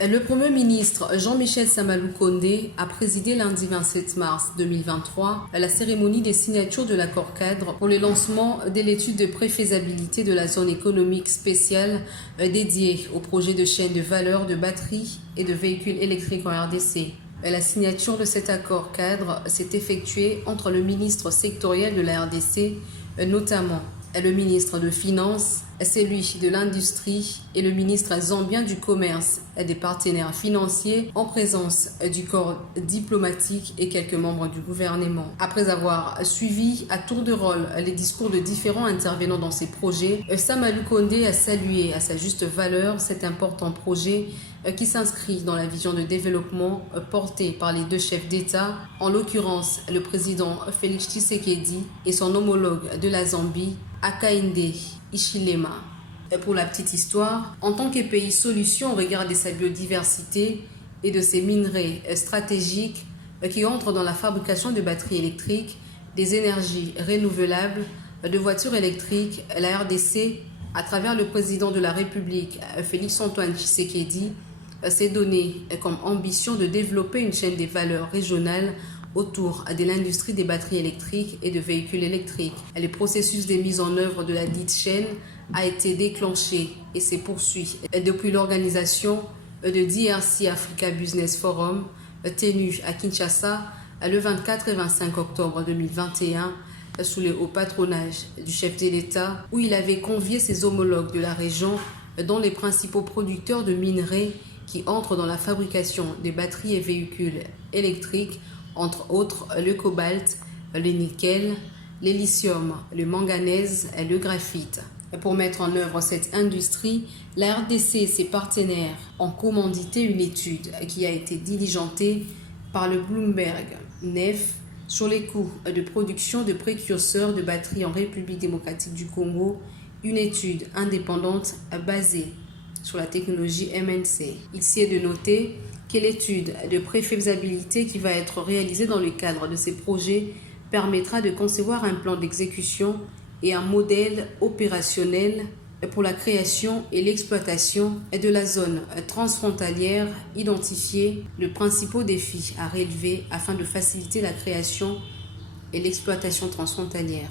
Le Premier ministre Jean-Michel Samalou Kondé a présidé lundi 27 mars 2023 la cérémonie des signatures de l'accord-cadre pour le lancement de l'étude de préfaisabilité de la zone économique spéciale dédiée au projet de chaîne de valeur de batteries et de véhicules électriques en RDC. La signature de cet accord-cadre s'est effectuée entre le ministre sectoriel de la RDC, notamment le ministre de Finances, celui de l'Industrie et le ministre zambien du Commerce et des partenaires financiers en présence du corps diplomatique et quelques membres du gouvernement. Après avoir suivi à tour de rôle les discours de différents intervenants dans ces projets, Samalou Kondé a salué à sa juste valeur cet important projet qui s'inscrit dans la vision de développement portée par les deux chefs d'État, en l'occurrence le président Félix Tshisekedi et son homologue de la Zambie, Hakainde Hichilema. Pour la petite histoire, en tant que pays solution au regard de sa biodiversité et de ses minerais stratégiques qui entrent dans la fabrication de batteries électriques, des énergies renouvelables, de voitures électriques, la RDC, à travers le président de la République, Félix-Antoine Tshisekedi, s'est donné comme ambition de développer une chaîne des valeurs régionales autour de l'industrie des batteries électriques et de véhicules électriques. Le processus de mise en œuvre de la dite chaîne a été déclenché et se poursuit depuis l'organisation de DRC Africa Business Forum tenu à Kinshasa le 24 et 25 octobre 2021 sous le haut patronage du chef de l'État, où il avait convié ses homologues de la région, dont les principaux producteurs de minerais qui entrent dans la fabrication des batteries et véhicules électriques, entre autres le cobalt, le nickel, le lithium, le manganèse et le graphite. Pour mettre en œuvre cette industrie, la RDC et ses partenaires ont commandité une étude qui a été diligentée par le Bloomberg NEF sur les coûts de production de précurseurs de batteries en République démocratique du Congo, une étude indépendante basée sur la technologie MNC. Ici est de noter que l'étude de préfaisabilité qui va être réalisée dans le cadre de ces projets permettra de concevoir un plan d'exécution et un modèle opérationnel pour la création et l'exploitation de la zone transfrontalière, identifier les principaux défis à relever afin de faciliter la création et l'exploitation transfrontalière.